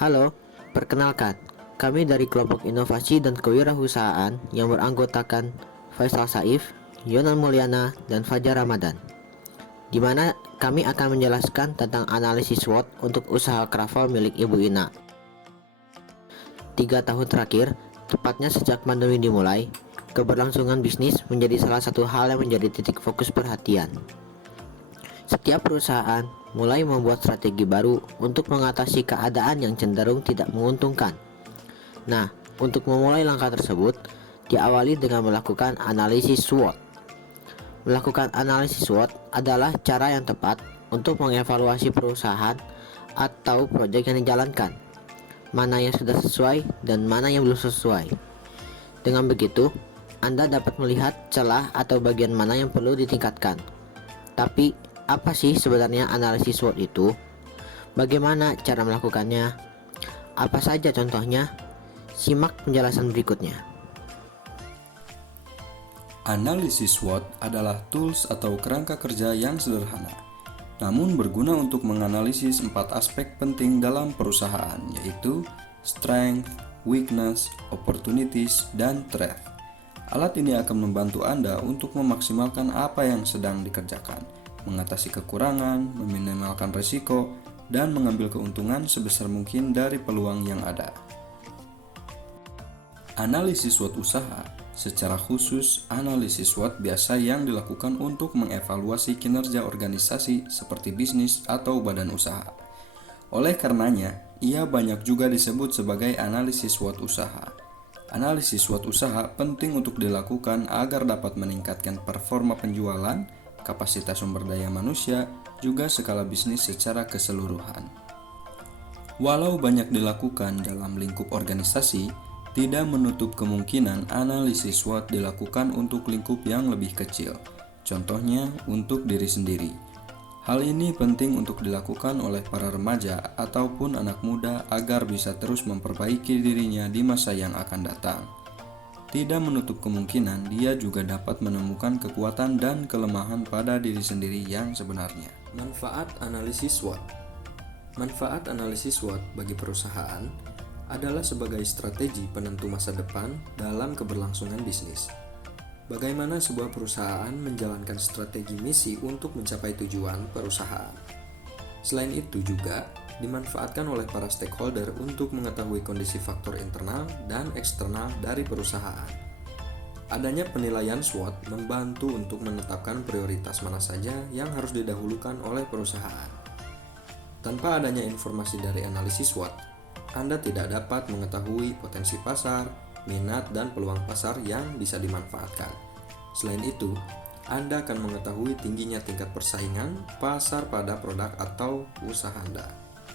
Halo, perkenalkan, kami dari kelompok inovasi dan kewirausahaan yang beranggotakan Faisal Saif, Yonan Mulyana, dan Fajar Ramadan, di mana kami akan menjelaskan tentang analisis SWOT untuk usaha Kravel milik Ibu Ina. 3 tahun terakhir, tepatnya sejak pandemi dimulai, keberlangsungan bisnis menjadi salah satu hal yang menjadi titik fokus perhatian. Setiap perusahaan mulai membuat strategi baru untuk mengatasi keadaan yang cenderung tidak menguntungkan. Nah, untuk memulai langkah tersebut, diawali dengan melakukan analisis SWOT. Melakukan analisis SWOT adalah cara yang tepat untuk mengevaluasi perusahaan atau proyek yang dijalankan, mana yang sudah sesuai dan mana yang belum sesuai. Dengan begitu, Anda dapat melihat celah atau bagian mana yang perlu ditingkatkan. Tapi, apa sih sebenarnya analisis SWOT itu? Bagaimana cara melakukannya? Apa saja contohnya? Simak penjelasan berikutnya. Analisis SWOT adalah tools atau kerangka kerja yang sederhana, namun berguna untuk menganalisis 4 aspek penting dalam perusahaan, yaitu strength, weakness, opportunities, dan threat. Alat ini akan membantu Anda untuk memaksimalkan apa yang sedang dikerjakan, mengatasi kekurangan, meminimalkan risiko, dan mengambil keuntungan sebesar mungkin dari peluang yang ada. Analisis SWOT usaha, secara khusus analisis SWOT biasa yang dilakukan untuk mengevaluasi kinerja organisasi seperti bisnis atau badan usaha. Oleh karenanya, ia banyak juga disebut sebagai analisis SWOT usaha. Analisis SWOT usaha penting untuk dilakukan agar dapat meningkatkan performa penjualan, kapasitas sumber daya manusia, juga skala bisnis secara keseluruhan. Walau banyak dilakukan dalam lingkup organisasi, tidak menutup kemungkinan analisis SWOT dilakukan untuk lingkup yang lebih kecil, contohnya untuk diri sendiri. Hal ini penting untuk dilakukan oleh para remaja ataupun anak muda agar bisa terus memperbaiki dirinya di masa yang akan datang. Tidak menutup kemungkinan dia juga dapat menemukan kekuatan dan kelemahan pada diri sendiri yang sebenarnya. Manfaat analisis SWOT. Manfaat analisis SWOT bagi perusahaan adalah sebagai strategi penentu masa depan dalam keberlangsungan bisnis. Bagaimana sebuah perusahaan menjalankan strategi misi untuk mencapai tujuan perusahaan. Selain itu juga dimanfaatkan oleh para stakeholder untuk mengetahui kondisi faktor internal dan eksternal dari perusahaan. Adanya penilaian SWOT membantu untuk menetapkan prioritas mana saja yang harus didahulukan oleh perusahaan. Tanpa adanya informasi dari analisis SWOT, Anda tidak dapat mengetahui potensi pasar, minat, dan peluang pasar yang bisa dimanfaatkan. Selain itu, Anda akan mengetahui tingginya tingkat persaingan pasar pada produk atau usaha Anda.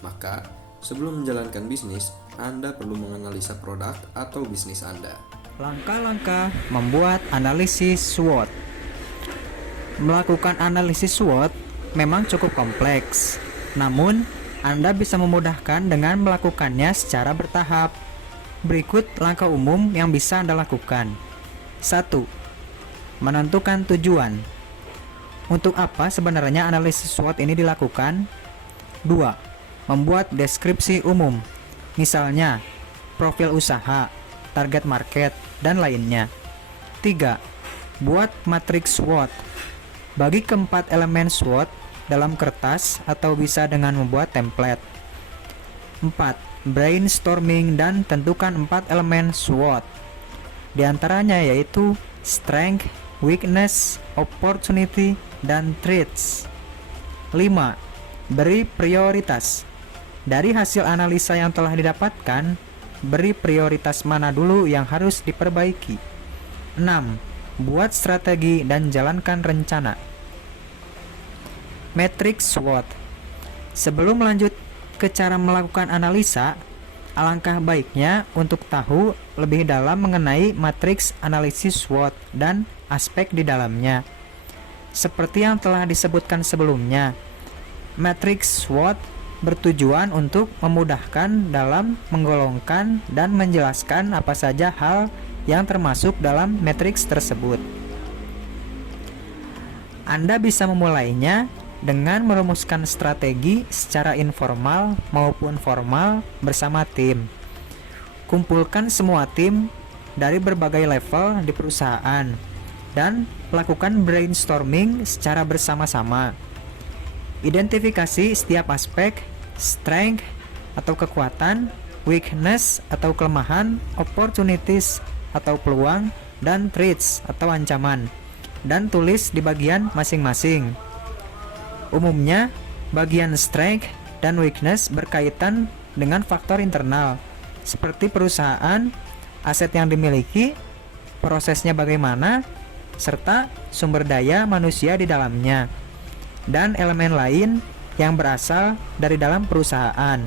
Maka, sebelum menjalankan bisnis, Anda perlu menganalisa produk atau bisnis Anda. Langkah-langkah membuat analisis SWOT. Melakukan analisis SWOT memang cukup kompleks, namun Anda bisa memudahkan dengan melakukannya secara bertahap. Berikut langkah umum yang bisa Anda lakukan. 1. Menentukan tujuan. Untuk apa sebenarnya analisis SWOT ini dilakukan? 2. Membuat deskripsi umum, misalnya profil usaha, target market, dan lainnya. 3. Buat matriks SWOT. Bagi keempat elemen SWOT dalam kertas atau bisa dengan membuat template. 4. Brainstorming dan tentukan 4 elemen SWOT. Di antaranya yaitu strength, weakness, opportunity, dan threats. 5. Beri prioritas. Dari hasil analisa yang telah didapatkan, beri prioritas mana dulu yang harus diperbaiki. 6. Buat strategi dan jalankan rencana. Matriks SWOT. Sebelum lanjut ke cara melakukan analisa, alangkah baiknya untuk tahu lebih dalam mengenai matriks analisis SWOT dan aspek di dalamnya. Seperti yang telah disebutkan sebelumnya, matriks SWOT bertujuan untuk memudahkan dalam menggolongkan dan menjelaskan apa saja hal yang termasuk dalam matriks tersebut. Anda bisa memulainya dengan merumuskan strategi secara informal maupun formal bersama tim. Kumpulkan semua tim dari berbagai level di perusahaan dan lakukan brainstorming secara bersama-sama. Identifikasi setiap aspek, strength atau kekuatan, weakness atau kelemahan, opportunities atau peluang, dan threats atau ancaman, dan tulis di bagian masing-masing. Umumnya, bagian strength dan weakness berkaitan dengan faktor internal, seperti perusahaan, aset yang dimiliki, prosesnya bagaimana, serta sumber daya manusia di dalamnya, dan elemen lain yang berasal dari dalam perusahaan.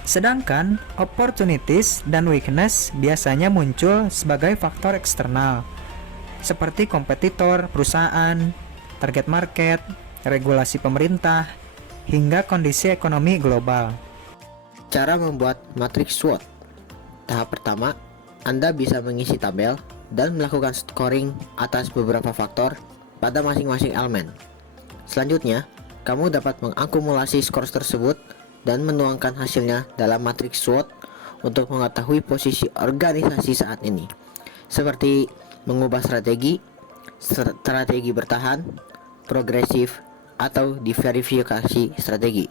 Sedangkan opportunities dan weakness biasanya muncul sebagai faktor eksternal, seperti kompetitor perusahaan, target market, regulasi pemerintah, hingga kondisi ekonomi global. Cara membuat matriks SWOT. Tahap pertama, Anda bisa mengisi tabel dan melakukan scoring atas beberapa faktor pada masing-masing elemen. Selanjutnya, kamu dapat mengakumulasi skor tersebut dan menuangkan hasilnya dalam matriks SWOT untuk mengetahui posisi organisasi saat ini, seperti mengubah strategi bertahan, progresif, atau diverifikasi strategi,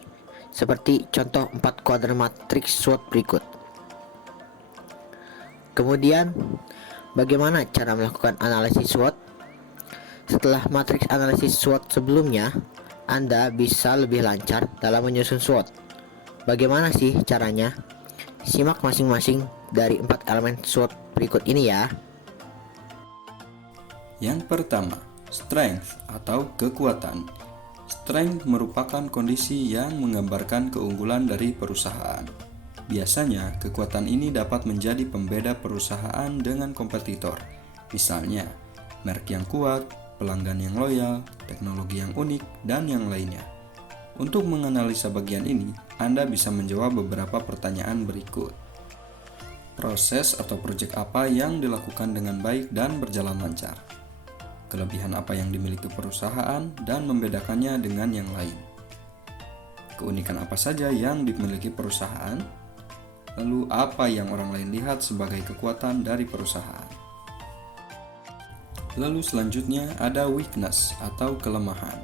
seperti contoh 4 kuadran matriks SWOT berikut. Kemudian, bagaimana cara melakukan analisis SWOT? Setelah matriks analisis SWOT sebelumnya, Anda bisa lebih lancar dalam menyusun SWOT. Bagaimana sih caranya? Simak masing-masing dari 4 elemen SWOT berikut ini ya. Yang pertama, strength atau kekuatan. Strength merupakan kondisi yang menggambarkan keunggulan dari perusahaan. Biasanya, kekuatan ini dapat menjadi pembeda perusahaan dengan kompetitor. Misalnya, merek yang kuat, pelanggan yang loyal, teknologi yang unik, dan yang lainnya. Untuk menganalisa bagian ini, Anda bisa menjawab beberapa pertanyaan berikut. Proses atau proyek apa yang dilakukan dengan baik dan berjalan lancar? Kelebihan apa yang dimiliki perusahaan dan membedakannya dengan yang lain? Keunikan apa saja yang dimiliki perusahaan? Lalu apa yang orang lain lihat sebagai kekuatan dari perusahaan? Lalu selanjutnya ada weakness atau kelemahan.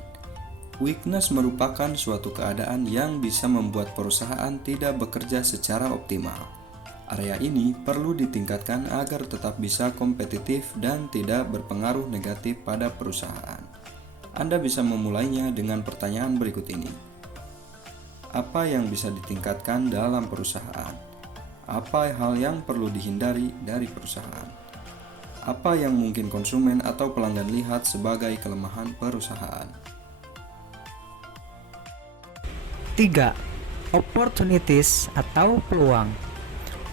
Weakness merupakan suatu keadaan yang bisa membuat perusahaan tidak bekerja secara optimal. Area ini perlu ditingkatkan agar tetap bisa kompetitif dan tidak berpengaruh negatif pada perusahaan. Anda bisa memulainya dengan pertanyaan berikut ini. Apa yang bisa ditingkatkan dalam perusahaan? Apa hal yang perlu dihindari dari perusahaan? Apa yang mungkin konsumen atau pelanggan lihat sebagai kelemahan perusahaan? 3. Opportunities atau peluang.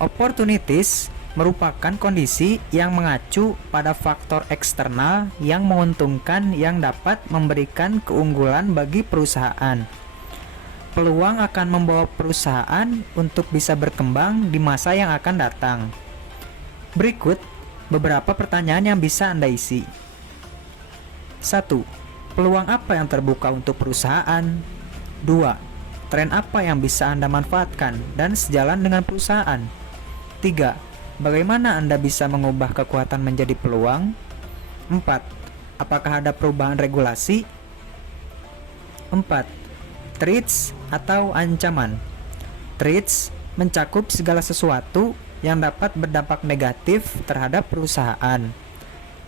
Opportunities merupakan kondisi yang mengacu pada faktor eksternal yang menguntungkan yang dapat memberikan keunggulan bagi perusahaan. Peluang akan membawa perusahaan untuk bisa berkembang di masa yang akan datang. Berikut beberapa pertanyaan yang bisa Anda isi. 1. Peluang apa yang terbuka untuk perusahaan? 2. Tren apa yang bisa Anda manfaatkan dan sejalan dengan perusahaan? 3. Bagaimana Anda bisa mengubah kekuatan menjadi peluang? 4. Apakah ada perubahan regulasi? 4. Threats atau ancaman. Threats mencakup segala sesuatu yang dapat berdampak negatif terhadap perusahaan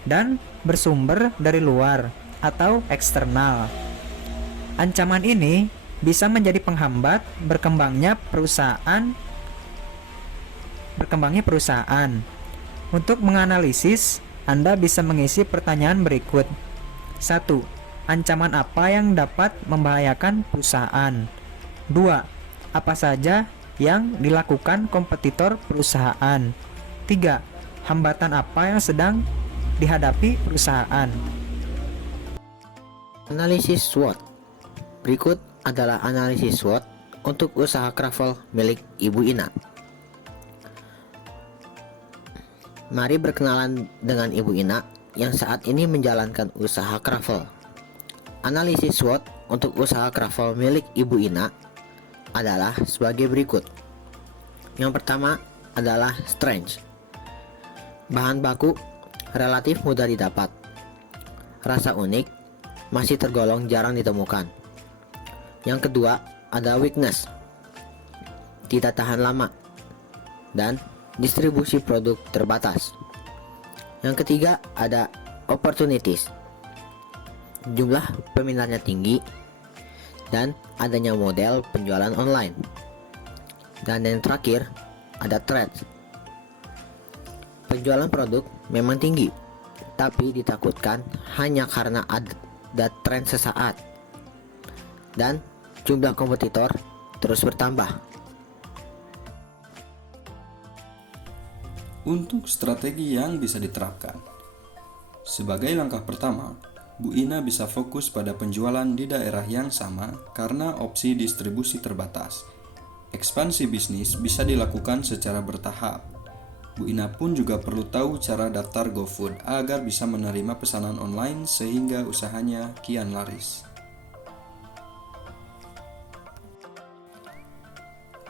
dan bersumber dari luar atau eksternal. Ancaman ini bisa menjadi penghambat berkembangnya perusahaan. Untuk menganalisis, Anda bisa mengisi pertanyaan berikut. 1. Ancaman apa yang dapat membahayakan perusahaan? 2. Apa saja yang dilakukan kompetitor perusahaan? 3. Hambatan apa yang sedang dihadapi perusahaan? Analisis SWOT. Berikut adalah analisis SWOT untuk usaha Kravel milik Ibu Ina. Mari berkenalan dengan Ibu Ina yang saat ini menjalankan usaha Kravel. Analisis SWOT untuk usaha kravel milik Ibu Ina adalah sebagai berikut. Yang pertama adalah strength. Bahan baku relatif mudah didapat. Rasa unik masih tergolong jarang ditemukan. Yang kedua ada weakness. Tidak tahan lama dan distribusi produk terbatas. Yang ketiga ada opportunities. Jumlah peminatnya tinggi dan adanya model penjualan online. Dan yang terakhir ada threats. Penjualan produk memang tinggi, tapi ditakutkan hanya karena ada tren sesaat dan jumlah kompetitor terus bertambah. Untuk strategi yang bisa diterapkan, sebagai langkah pertama, Bu Ina bisa fokus pada penjualan di daerah yang sama karena opsi distribusi terbatas. Ekspansi bisnis bisa dilakukan secara bertahap. Bu Ina pun juga perlu tahu cara daftar GoFood agar bisa menerima pesanan online sehingga usahanya kian laris.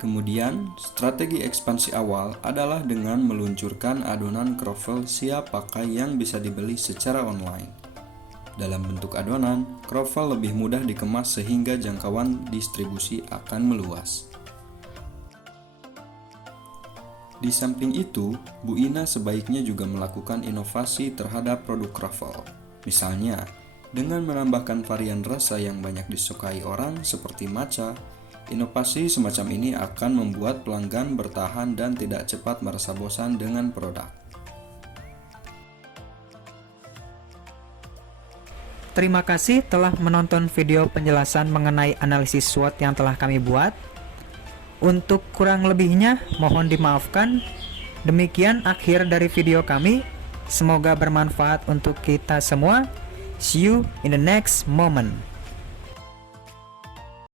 Kemudian, strategi ekspansi awal adalah dengan meluncurkan adonan kroffel siap pakai yang bisa dibeli secara online. Dalam bentuk adonan, kroffel lebih mudah dikemas sehingga jangkauan distribusi akan meluas. Di samping itu, Bu Ina sebaiknya juga melakukan inovasi terhadap produk kroffel. Misalnya, dengan menambahkan varian rasa yang banyak disukai orang seperti matcha. Inovasi semacam ini akan membuat pelanggan bertahan dan tidak cepat merasa bosan dengan produk. Terima kasih telah menonton video penjelasan mengenai analisis SWOT yang telah kami buat. Untuk kurang lebihnya mohon dimaafkan. Demikian akhir dari video kami. Semoga bermanfaat untuk kita semua. See you in the next moment.